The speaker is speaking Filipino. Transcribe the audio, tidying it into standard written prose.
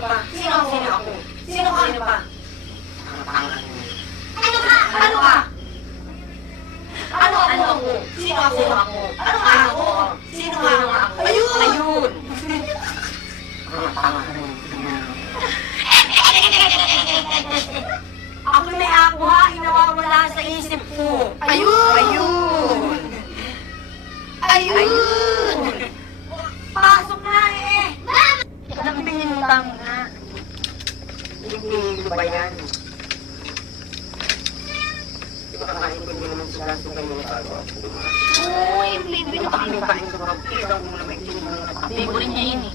pa? Sino ako? Sino pa? Ano ka? Ano ako? Sino ako? Ano nga ako? Sino nga ako? Ayun! Ako may ako ha, hinawawala sa isip ko. Ayun! Pasok na eh! Nakatingin mo lang na. Hindi ba yan? Di ba kakaintindi naman sa gasto kayo ng bago? Uy, baby, Hindi ba kain ka ba? Ilaw mo naman yung favorite niya yun eh.